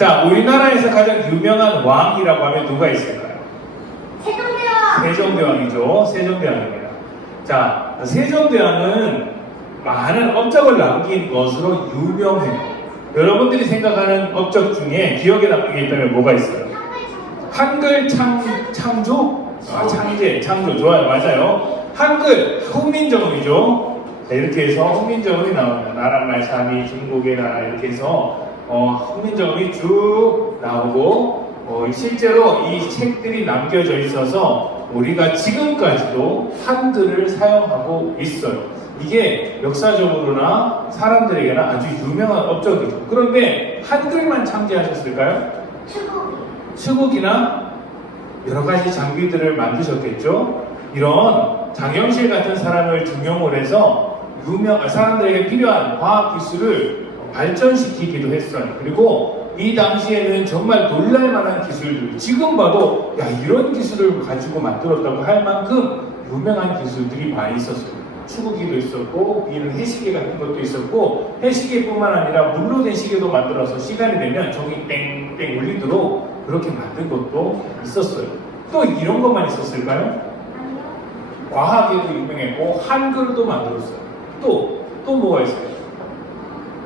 자, 우리나라에서 가장 유명한 왕이라고 하면 누가 있을까요? 세종대왕. 세종대왕이죠. 세종대왕입니다. 자, 세종대왕은 많은 업적을 남긴 것으로 유명해요. 여러분들이 생각하는 업적 중에 기억에 남는 게 있다면 뭐가 있어요? 한글 창조? 창조 좋아요. 맞아요. 한글 훈민정음이죠. 자, 이렇게 해서 훈민정음이 나옵니다. 나라말 삼이 중국의 나라 이렇게 해서 훈민정음이 쭉 나오고 실제로 이 책들이 남겨져 있어서 우리가 지금까지도 한글을 사용하고 있어요. 이게 역사적으로나 사람들에게는 아주 유명한 업적이죠. 그런데 한글만 창제하셨을까요? 추국이나 여러 가지 장비들을 만드셨겠죠. 이런 장영실 같은 사람을 중용을 해서 사람들에게 필요한 과학 기술을 발전시키기도 했어요. 그리고 이 당시에는 정말 놀랄만한 기술들, 지금 봐도 야 이런 기술을 가지고 만들었다고 할 만큼 유명한 기술들이 많이 있었어요. 추구기도 있었고 위에는 해시계 같은 것도 있었고 해시계뿐만 아니라 물로 된 시계도 만들어서 시간이 되면 종이 땡땡 울리도록 그렇게 만든 것도 있었어요. 또 이런 것만 있었을까요? 과학에도 유명했고 한글도 만들었어요. 또 뭐가 있어요?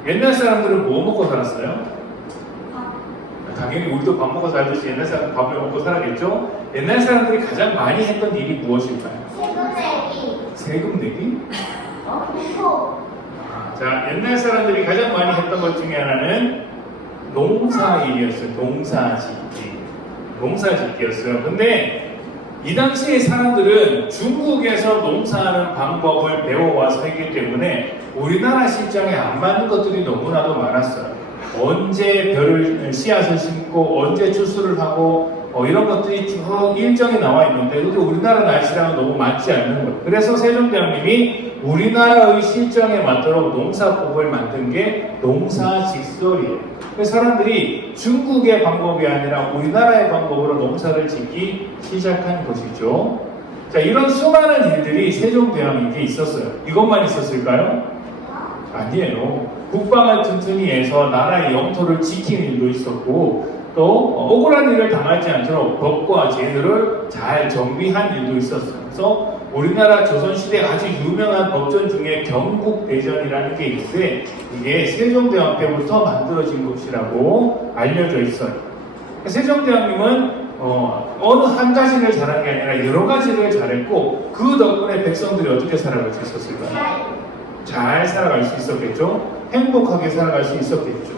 옛날 사람들은 뭐 먹고 살았어요? 당연히 우리도 밥 먹고 살듯이 옛날 사람 밥을 먹고 살았겠죠? 옛날 사람들이 가장 많이 했던 일이 무엇일까요? 세금 내기? 자, 옛날 사람들이 가장 많이 했던 것 중에 하나는 농사일이었어요. 농사짓기였어요. 근데 이 당시의 사람들은 중국에서 농사하는 방법을 배워와서 했기 때문에 우리나라 실정에 안 맞는 것들이 너무나도 많았어요. 언제 씨앗을 심고 언제 추수를 하고 이런 것들이 쭉 일정이 나와 있는데 우리나라 날씨랑은 너무 맞지 않는 거예요. 그래서 세종대왕님이 우리나라의 실정에 맞도록 농사법을 만든 게 농사직설이에요. 그래서 사람들이 중국의 방법이 아니라 우리나라의 방법으로 농사를 짓기 시작한 것이죠. 자, 이런 수많은 일들이 세종대왕에게 있었어요. 이것만 있었을까요? 아니에요. 국방을 튼튼히 해서 나라의 영토를 지키는 일도 있었고 또 억울한 일을 당하지 않도록 법과 제도를 잘 정비한 일도 있었어요. 그래서 우리나라 조선시대 아주 유명한 법전 중에 경국대전이라는 게 있는데 이게 세종대왕 때부터 만들어진 것이라고 알려져 있어요. 세종대왕님은 어느 한 가지를 잘한 게 아니라 여러 가지를 잘했고 그 덕분에 백성들이 어떻게 살아갈 수 있었을까요? 잘 살아갈 수 있었겠죠? 행복하게 살아갈 수 있었겠죠.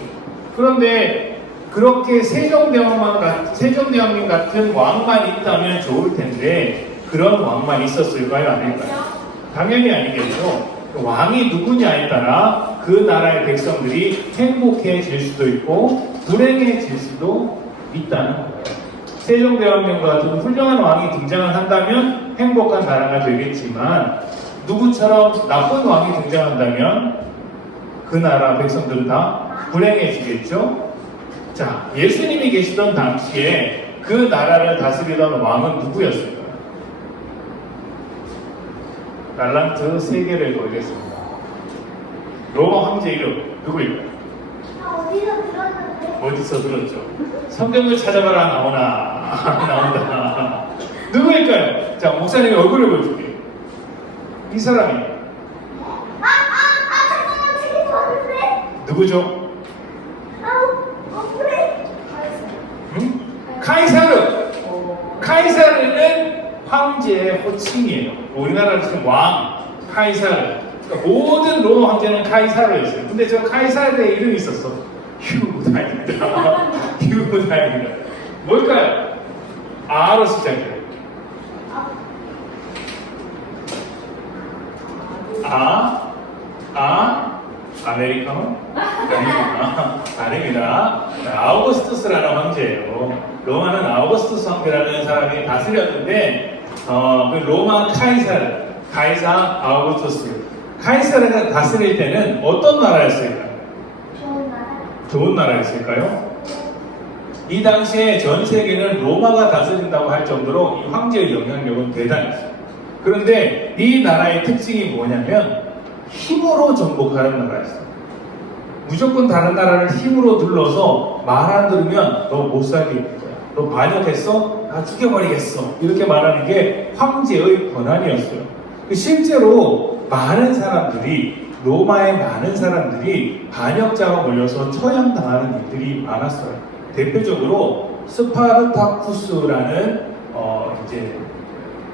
그런데 그렇게 세종대왕님 같은 왕만 있다면 좋을 텐데 그런 왕만 있었을까요? 아닐까요? 당연히 아니겠죠. 왕이 누구냐에 따라 그 나라의 백성들이 행복해질 수도 있고 불행해질 수도 있다는 거예요. 세종대왕님 같은 훌륭한 왕이 등장을 한다면 행복한 나라가 되겠지만 누구처럼 나쁜 왕이 등장한다면 그 나라 백성들은 다 불행해지겠죠? 자, 예수님이 계시던 당시에 그 나라를 다스리던 왕은 누구였을까요? 달란트 3개를 걸겠습니다. 로마 황제 이름 누구일까요? 어디서 들었죠? 성경을 찾아봐라 나온다. 누구일까요? 자, 목사님이 얼굴을 보여줄게요. 이 사람이 누구죠? 카이사르. 카이사르는 황제의 호칭이에요. 우리나라로 치면 왕, 카이사르. 그러니까 모든 로마 황제는 카이사르였어요. 근데 저 카이사르의 이름이 있었어. 휴다입니다. 휴다입니다. 뭘까요? 아로 시작해요. 아메리카노? 아닙니다. 아우구스투스라는 황제예요. 로마는 아우구스투스 황제라는 사람이 다스렸는데 그 로마 카이사 아우구스투스. 카이사르가 다스릴 때는 어떤 나라였을까요? 좋은 나라였을까요? 이 당시에 전 세계는 로마가 다스린다고 할 정도로 이 황제의 영향력은 대단했어요. 그런데 이 나라의 특징이 뭐냐면 힘으로 정복하는 나라였어요. 무조건 다른 나라를 힘으로 눌러서 말 안 들으면 너 못 살게 할 거야. 너 반역했어? 나 죽여버리겠어. 이렇게 말하는 게 황제의 권한이었어요. 실제로 많은 사람들이 로마의 많은 사람들이 반역자가 몰려서 처형당하는 일들이 많았어요. 대표적으로 스파르타쿠스라는 이제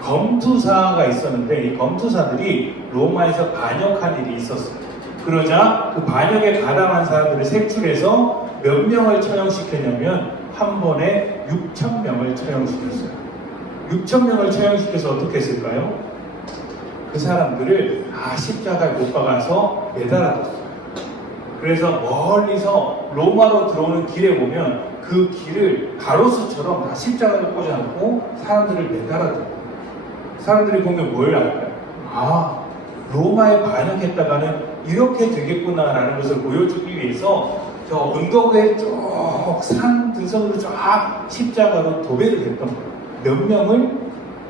검투사가 있었는데 이 검투사들이 로마에서 반역한 일이 있었어요. 그러자 그 반역에 가담한 사람들을 색출해서 몇 명을 처형시켰냐면 한 번에 6,000명을 처형시켰어요. 6,000명을 처형시켜서 어떻게 했을까요? 그 사람들을 다 십자가에 못 박아서 매달아뒀어요. 그래서 멀리서 로마로 들어오는 길에 보면 그 길을 가로수처럼 다 십자가를 꽂아놓고 사람들을 매달아둬요. 사람들이 보면 뭘 알까요? 아, 로마에 반역했다가는 이렇게 되겠구나라는 것을 보여주기 위해서 저 언덕에 쭉 산 등성으로 쫙 십자가로 도배를 했던 거예요. 몇 명을?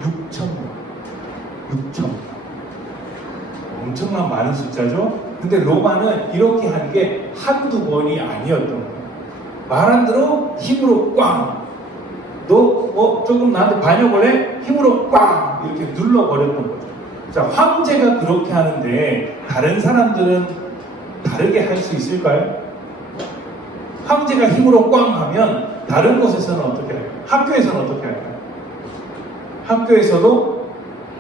6,000명. 6,000명. 엄청난 많은 숫자죠? 근데 로마는 이렇게 한 게 한두 번이 아니었던 거예요. 말 안 들어? 힘으로 꽝! 너 조금 나한테 반역을 해? 힘으로 꽝! 이렇게 눌러버렸던 거죠. 자, 황제가 그렇게 하는데 다른 사람들은 다르게 할 수 있을까요? 황제가 힘으로 꽝 하면 다른 곳에서는 어떻게 할까요? 학교에서는 어떻게 할까요? 학교에서도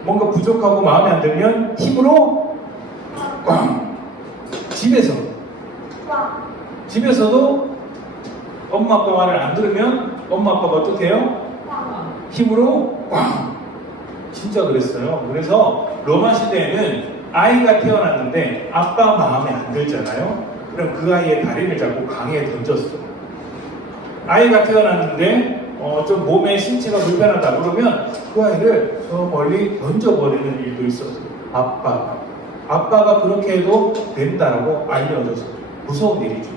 뭔가 부족하고 마음에 안 들면 힘으로 꽝! 집에서도 엄마 아빠 말을 안 들으면 엄마 아빠가 어떻게 해요? 힘으로 꽝! 진짜 그랬어요. 그래서 로마 시대에는 아이가 태어났는데 아빠 마음에 안 들잖아요. 그럼 그 아이의 다리를 잡고 강에 던졌어. 아이가 태어났는데 좀 몸에 신체가 불편하다 그러면 그 아이를 저 멀리 던져버리는 일도 있었어요. 아빠가 그렇게 해도 된다라고 알려줬어요. 무서운 일이죠.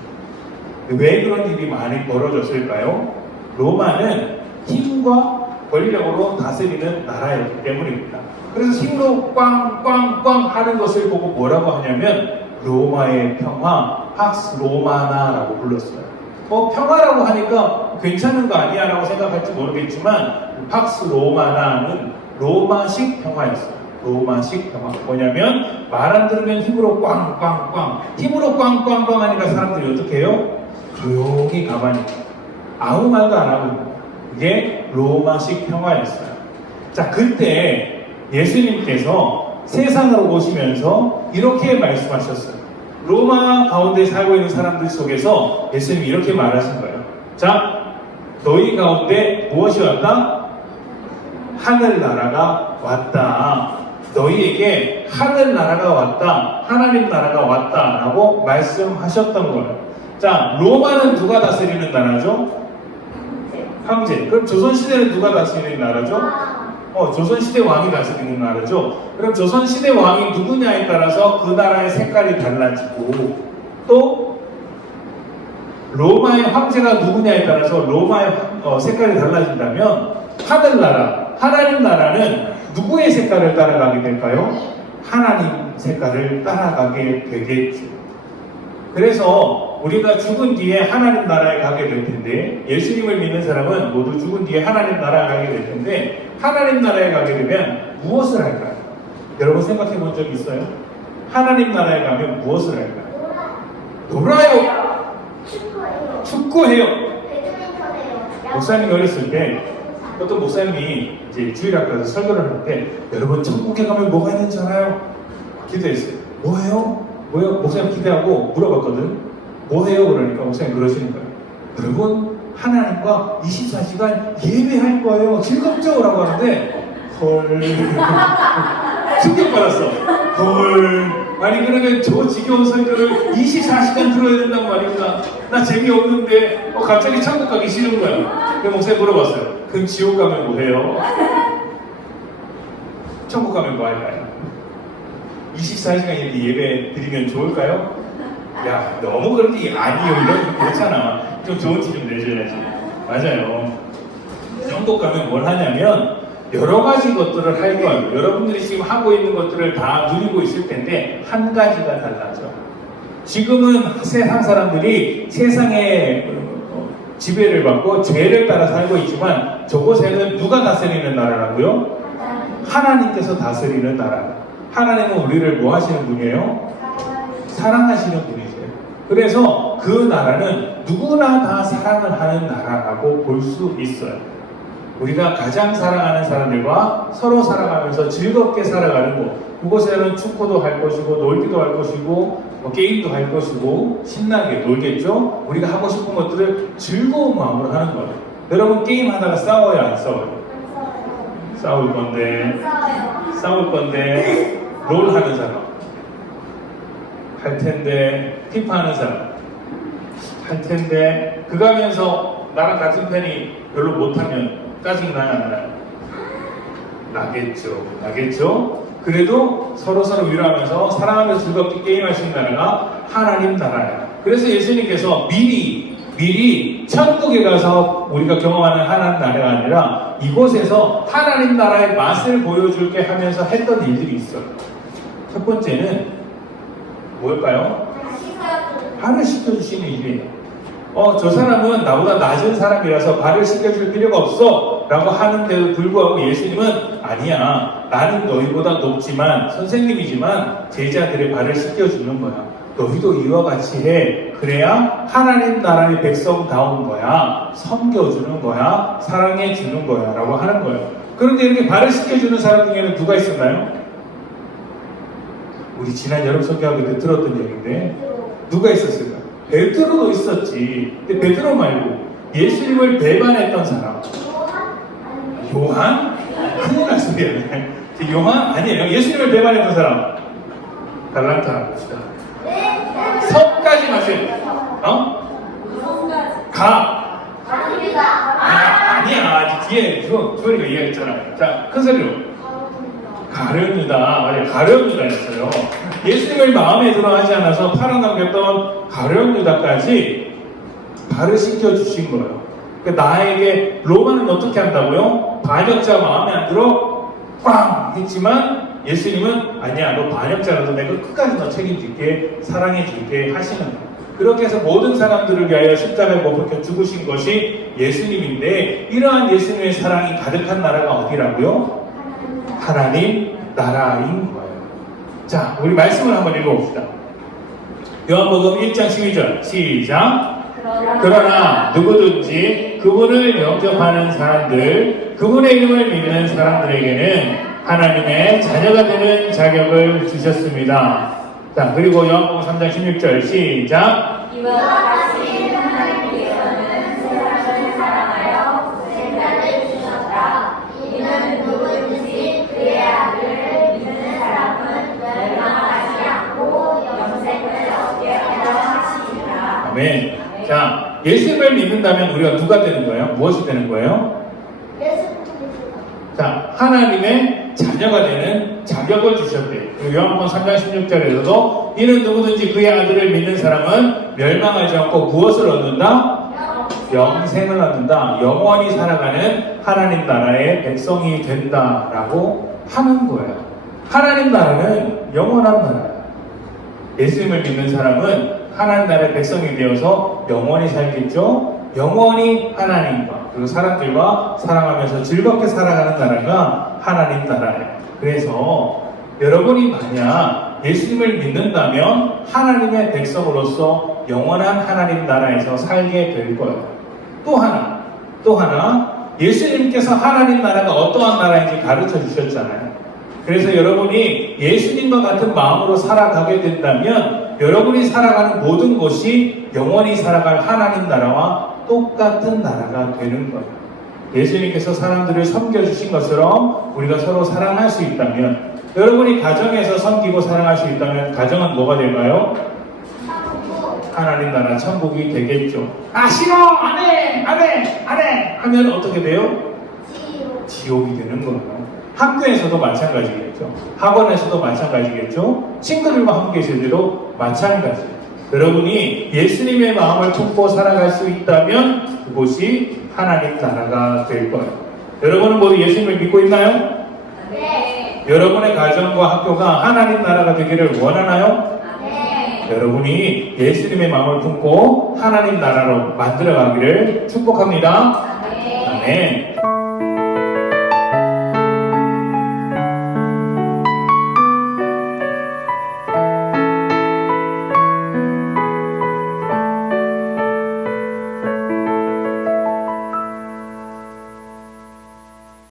왜 그런 일이 많이 벌어졌을까요? 로마는 힘과 권력으로 다스리는 나라였기 때문입니다. 그래서 힘으로 꽝꽝꽝 하는 것을 보고 뭐라고 하냐면 로마의 평화, 팍스 로마나라고 불렀어요. 평화라고 하니까 괜찮은 거 아니야 라고 생각할지 모르겠지만 팍스 로마나는 로마식 평화였어요. 로마식 평화. 뭐냐면 말 안 들으면 힘으로 꽝꽝꽝. 힘으로 꽝꽝꽝 하니까 사람들이 어떻게 해요? 조용히 가만히 아무 말도 안 하고 있는 거예요. 이게 로마식 평화였어요. 자, 그때 예수님께서 세상으로 오시면서 이렇게 말씀하셨어요. 로마 가운데 살고 있는 사람들 속에서 예수님이 이렇게 말하신 거예요. 자, 너희 가운데 무엇이 왔다? 하늘나라가 왔다. 너희에게 하늘나라가 왔다. 하나님 나라가 왔다. 라고 말씀하셨던 거예요. 자, 로마는 누가 다스리는 나라죠? 황제. 그럼 조선시대는 누가 다스리는 나라죠? 조선시대 왕이 다스리는 나라죠. 그럼 조선시대 왕이 누구냐에 따라서 그 나라의 색깔이 달라지고 또 로마의 황제가 누구냐에 따라서 로마의 색깔이 달라진다면 하늘나라, 하나님 나라는 누구의 색깔을 따라가게 될까요? 하나님 색깔을 따라가게 되겠죠. 그래서 우리가 죽은 뒤에 하나님 나라에 가게 될 텐데 예수님을 믿는 사람은 모두 죽은 뒤에 하나님 나라에 가게 될 텐데 하나님 나라에 가게 되면 무엇을 할까요? 여러분 생각해 본 적 있어요? 하나님 나라에 가면 무엇을 할까요? 놀아요. 축구해요. 목사님이 어렸을 때 어떤 목사님이 이제 주일학교에서 설교를 하는데 여러분 천국에 가면 뭐가 있는지 알아요? 기도했어요. 뭐해요? 뭐요? 목사님 기대하고 물어봤거든. 뭐해요? 그러니까 목사님 그러시는 거예요. 여러분 하나님과 24시간 예배할 거예요. 즐겁죠? 라고 하는데 헐 충격받았어. 헐 아니 그러면 저 지겨운 설교를 24시간 들어야 된다고 말이구나. 나 재미없는데 갑자기 천국 가기 싫은 거야. 그래서 목사님 물어봤어요. 그럼 지옥 가면 뭐해요? 천국 가면 뭐 할까요? 24시간 이렇게 예배 드리면 좋을까요? 야 너무 그렇게 아니요 이런 그렇잖아. 좀 좋은 티 좀 내줘야지. 맞아요. 천국 가면 뭘 하냐면 여러 가지 것들을 할 거예요. 여러분들이 지금 하고 있는 것들을 다 누리고 있을 텐데 한 가지가 달라져. 지금은 세상 사람들이 세상의 지배를 받고 죄를 따라 살고 있지만 저곳에는 누가 다스리는 나라라고요? 하나님께서 다스리는 나라. 하나님은 우리를 뭐 하시는 분이에요? 사랑하시는 분이세요. 그래서 그 나라는 누구나 다 사랑을 하는 나라라고 볼 수 있어요. 우리가 가장 사랑하는 사람들과 서로 살아가면서 즐겁게 살아가는 곳. 그곳에는 축구도 할 것이고 놀기도 할 것이고 게임도 할 것이고 신나게 놀겠죠. 우리가 하고 싶은 것들을 즐거운 마음으로 하는 거예요. 여러분 게임 하다가 싸워요 안 싸워요? 싸울 건데 롤 하는 사람 할 텐데 피파 하는 사람 할 텐데 그거 하면서 나랑 같은 편이 별로 못하면 짜증 나요 안 나요? 나겠죠? 그래도 서로 위로하면서 사랑하면서 즐겁게 게임할 수 있는 나라가 하나님 나라예요. 그래서 예수님께서 미리 천국에 가서 우리가 경험하는 하나님 나라가 아니라 이곳에서 하나님 나라의 맛을 보여줄게 하면서 했던 일들이 있어요. 첫 번째는 뭘까요? 발을 씻겨주시는 일이에요. 저 사람은 나보다 낮은 사람이라서 발을 씻겨줄 필요가 없어 라고 하는데도 불구하고 예수님은 아니야, 나는 너희보다 높지만 선생님이지만 제자들의 발을 씻겨주는 거야. 너희도 이와 같이 해. 그래야 하나님 나라의 백성다운 거야. 섬겨주는 거야. 사랑해주는 거야 라고 하는 거예요. 그런데 이렇게 발을 씻겨주는 사람 중에는 누가 있었나요? 우리 지난 여름 설교하고 때 들었던 얘기인데 누가 있었을까? 베드로도 있었지. 근데 베드로 말고 예수님을 배반했던 사람. 요한? 큰일 날 소리야. 요한? 아니에요. 예수님을 배반했던 사람. 갈라타 봅시다. 성까지 마셔요. 가. 아니야. 뒤에 주원이가 이야기했잖아. 자, 큰 소리로. 가룟유다. 맞아요. 가룟유다였어요. 예수님을 마음에 들어 하지 않아서 팔아넘겼던 가룟유다까지 발을 씻겨주신 거예요. 그러니까 나에게 로마는 어떻게 한다고요? 반역자 마음에 안 들어? 꽝! 했지만 예수님은 아니야, 너 반역자라도 내가 끝까지 너 책임질게, 사랑해줄게 하시는 거예요. 그렇게 해서 모든 사람들을 위하여 십자가에 못 박혀 죽으신 것이 예수님인데 이러한 예수님의 사랑이 가득한 나라가 어디라고요? 하나님 나라인 거예요. 자, 우리 말씀을 한번 읽어봅시다. 요한복음 1장 12절 시작. 그러나 누구든지 그분을 영접하는 사람들, 그분의 이름을 믿는 사람들에게는 하나님의 자녀가 되는 자격을 주셨습니다. 자, 그리고 요한복음 3장 16절 시작. 이와 같이 하나님께서는 세상을 사랑하여 생명을 주셨다. 이는 누구든지 그의 아들을 믿는 사람은 멸망하지 않고 영생을 얻게 하려 하시니라. 아멘. 자, 예수님을 믿는다면 우리가 누가 되는 거예요? 무엇이 되는 거예요? 자, 하나님의 자녀가 되는 자격을 주셨대요. 요한복음 3장 16절에서도 이는 누구든지 그의 아들을 믿는 사람은 멸망하지 않고 무엇을 얻는다? 영생을 얻는다. 영원히 살아가는 하나님 나라의 백성이 된다라고 하는 거예요. 하나님 나라는 영원한 나라예요. 예수님을 믿는 사람은 하나님 나라의 백성이 되어서 영원히 살겠죠. 영원히 하나님과 그리고 사람들과 사랑하면서 즐겁게 살아가는 나라가 하나님 나라예요. 그래서 여러분이 만약 예수님을 믿는다면 하나님의 백성으로서 영원한 하나님 나라에서 살게 될 거예요. 또 하나 예수님께서 하나님 나라가 어떠한 나라인지 가르쳐 주셨잖아요. 그래서 여러분이 예수님과 같은 마음으로 살아가게 된다면 여러분이 살아가는 모든 것이 영원히 살아갈 하나님 나라와 똑같은 나라가 되는 거예요. 예수님께서 사람들을 섬겨주신 것처럼 우리가 서로 사랑할 수 있다면, 여러분이 가정에서 섬기고 사랑할 수 있다면 가정은 뭐가 될까요? 하나님 나라 천국이 되겠죠. 아 싫어! 안 해! 하면 어떻게 돼요? 지옥이 되는 거예요. 학교에서도 마찬가지겠죠. 학원에서도 마찬가지겠죠. 친구들과 함께 있을 때도 마찬가지예요. 여러분이 예수님의 마음을 품고 살아갈 수 있다면 그곳이 하나님 나라가 될 거예요. 여러분은 모두 예수님을 믿고 있나요? 네. 여러분의 가정과 학교가 하나님 나라가 되기를 원하나요? 네. 여러분이 예수님의 마음을 품고 하나님 나라로 만들어가기를 축복합니다. 아멘.